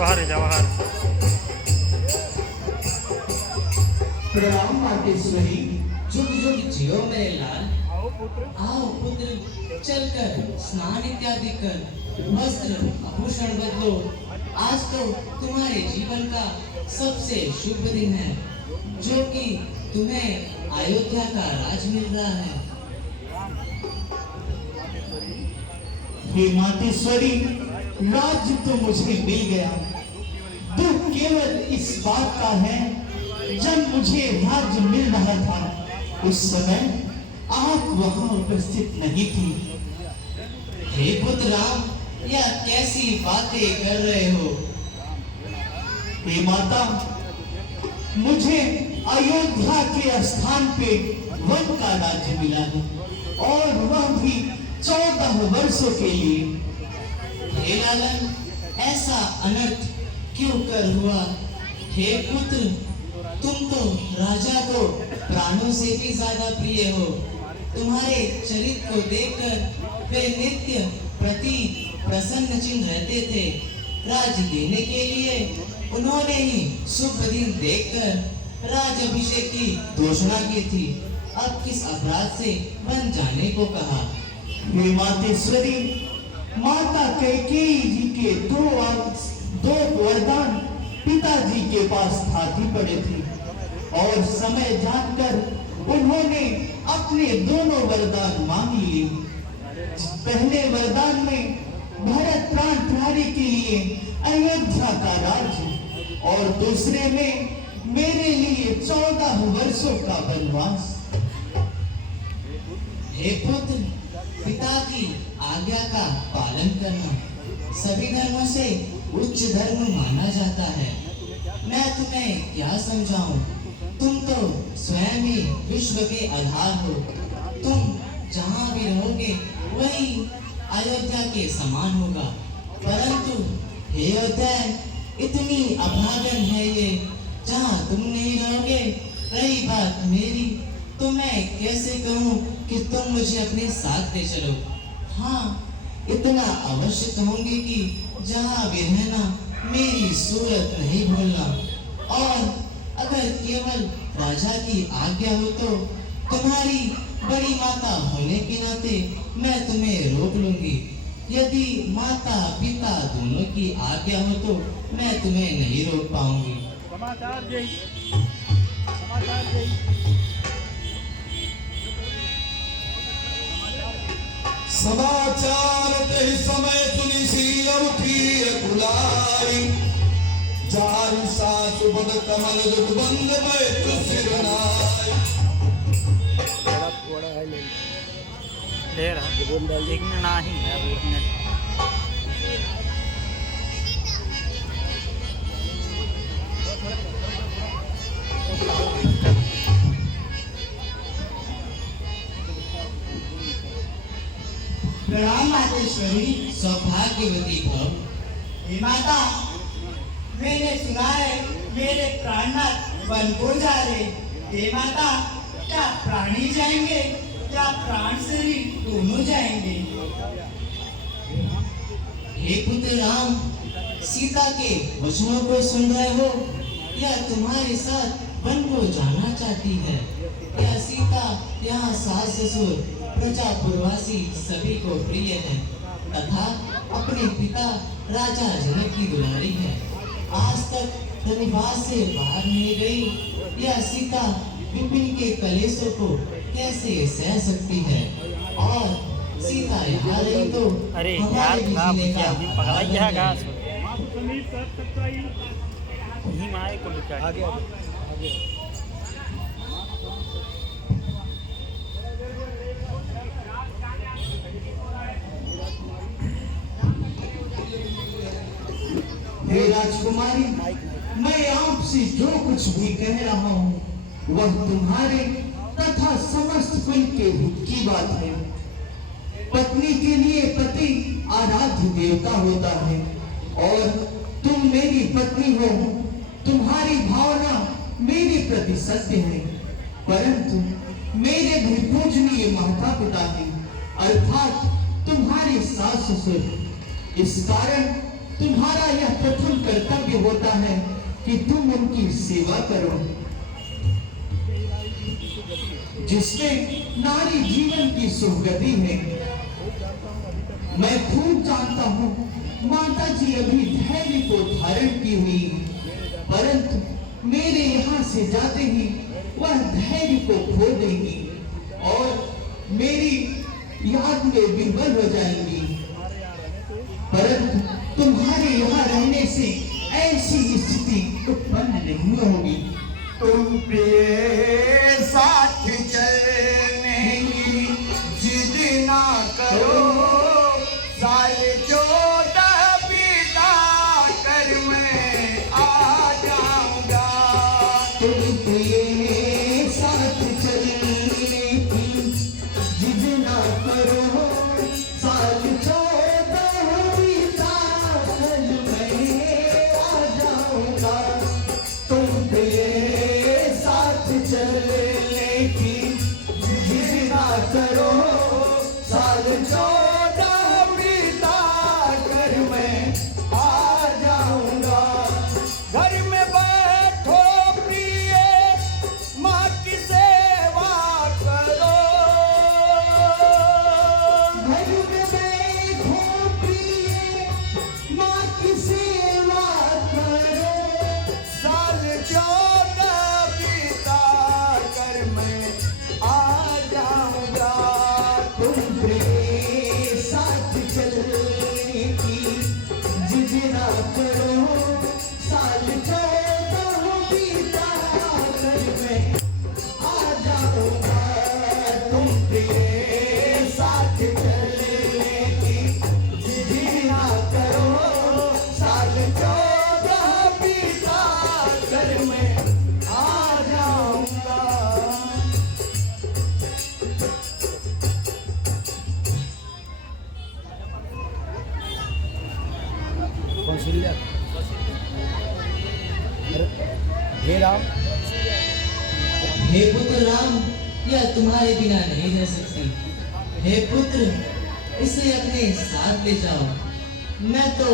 बाहर जा बाहर। प्रणाम मातेश्वरी। जुग जुग जियो मेरे लाल। आओ पुत्र, चलकर स्नान इत्यादि कर वस्त्र आभूषण बदलो। आज तो तुम्हारे जीवन का सबसे शुभ दिन है, जो कि तुम्हें अयोध्या का राज मिल रहा है। हे मातेश्वरी, राज्य तो मुझे मिल गया, दुख केवल इस बात का है, जब मुझे राज्य मिल रहा था उस समय आप वहां उपस्थित नहीं थी। हे पुत्र राम, यह कैसी बातें कर रहे हो? हे माता, मुझे अयोध्या के स्थान पे वन का राज्य मिला है, और वह भी 14 वर्षों के लिए। हे लालन, ऐसा अनर्थ क्यों कर हुआ? हे पुत्र, तुम तो राजा को प्राणों से भी ज्यादा प्रिय हो। तुम्हारे चरित्र को देखकर वे नित्य प्रति प्रसन्न चिन्ह रहते थे। राज्य देने के लिए उन्होंने ही शुभ दिन देखकर राज अभिषेक की घोषणा की थी। अब किस अपराध से वन जाने को कहा? हे मातेश्वरी, माता कैकेयी जी के दो वरदान पिताजी के पास हाथी पड़े थे, और समय जानकर उन्होंने अपने दोनों वरदान मांग लिए। पहले वरदान में भरत प्राण प्यारे के लिए अयोध्या का राज्य, और दूसरे में मेरे लिए 14 वर्षों का वनवास। हे पुत्र, पिता की आज्ञा का पालन करना सभी धर्मों से उच्च धर्म माना जाता है। मैं तुम्हें क्या समझाऊं? तुम तो स्वयं ही विश्व के आधार हो। तुम जहाँ भी रहोगे वही अयोध्या के समान होगा। परंतु हे अयोध्या, इतनी अभागन है ये, जहाँ तुम नहीं रहोगे। रही बात मेरी, तो मैं कैसे कहूँ कि तुम मुझे अपने साथ ले चलो। हाँ, इतना अवश्य कहूँगी कि जहाँ भी रहना मेरी सूरत नहीं भूलना, और अगर केवल राजा की आज्ञा हो तो तुम्हारी बड़ी माता होने के नाते मैं तुम्हें रोक लूंगी। यदि माता पिता दोनों की आज्ञा हो तो मैं तुम्हें नहीं रोक पाऊंगी। समाचार ते समय सुनी सी उठी कुलाई, जारी सासु बद कमल दुख बंद में तुसिरनाई। ले रहा 1 मिनट नहीं, अब 1 मिनट। प्रणाम मातेश्वरी। सौभाग्यवती भव। हे माता, मैंने सुना है मेरे प्राणनाथ वन को जा रहे। हे माता, क्या प्राणी जाएंगे या प्राण शरीर दोनों जाएंगे? हे पुत्र राम, सीता के वचनों को सुन रहे हो या तुम्हारे साथ वन को जाना चाहती है? या सीता यहाँ सास ससुर प्रजापुरवासी सभी को प्रिय है, तथा अपने पिता राजा जनक की दुलारी है। आज तक धनिवास से बाहर नहीं गई। यह सीता विपिन के कलेशों को कैसे सह सकती है? और सीता यहाँ रही तो अरे यार, पकड़ा गया घास माए को आगे आगे। हे राजकुमारी, मैं आपसे जो कुछ भी कह रहा हूँ वह तुम्हारे तथा समस्त कुल के हित की बात है। पत्नी के लिए पति आराध्य देवता होता है, और तुम मेरी पत्नी हो। तुम्हारी भावना मेरे प्रति सत्य है, परंतु मेरे भी पूजनीय माता पिता हैं, अर्थात तुम्हारे सास ससुर। इस कारण तुम्हारा यह प्रथम कर्तव्य होता है कि तुम उनकी सेवा करो, जिसमें नारी जीवन की सुगति है। मैं खूब जानता हूँ माता जी अभी धैर्य को धारण की हुई, परंतु मेरे यहाँ से जाते ही वह धैर्य को खो देंगी और मेरी याद में विह्वल हो जाएंगी। परंतु तुम्हारे यहाँ रहने से ऐसी स्थिति उत्पन्न नहीं होगी। तुम प्रिय साथ चलने की जिद ना करो, साल 14 बिता कर मैं आ जाऊंगा। तुम प्रिय साथ चलने की जिद ना करो, साल 14 बिता कर मैं आ जाऊंगा। तुम प्रिय साथ चलने की जिद ना करो, साल 14 बिता कर मैं आ जाऊंगा। घर में बैठो प्रिय माँ की सेवा करो, घर में बैठो प्रिय माँ की सेवा करो, साल 14 बिता कर मैं आ जाऊंगा। तुम प्रिय साथ चलने की जिद ना करो, साल 14 बिता कर मैं आ जाऊंगा। तुम प्रिय साथ चलने की जिद ना करो, साल 14 बिता कर मैं आ जाऊंगा। कौशल्या हे राम, हे पुत्र राम, यह तुम्हारे बिना नहीं रह सकती। हे पुत्र, इसे अपने साथ ले जाओ। मैं तो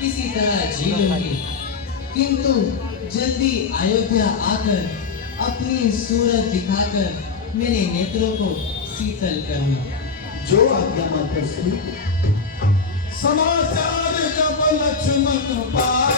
किसी तरह जी लूंगी, किंतु जल्दी अयोध्या आकर अपनी सूरत दिखाकर मेरे नेत्रों को शीतल करना। जो आज्ञा माता श्री। समाचार जब लक्ष्मण पाए,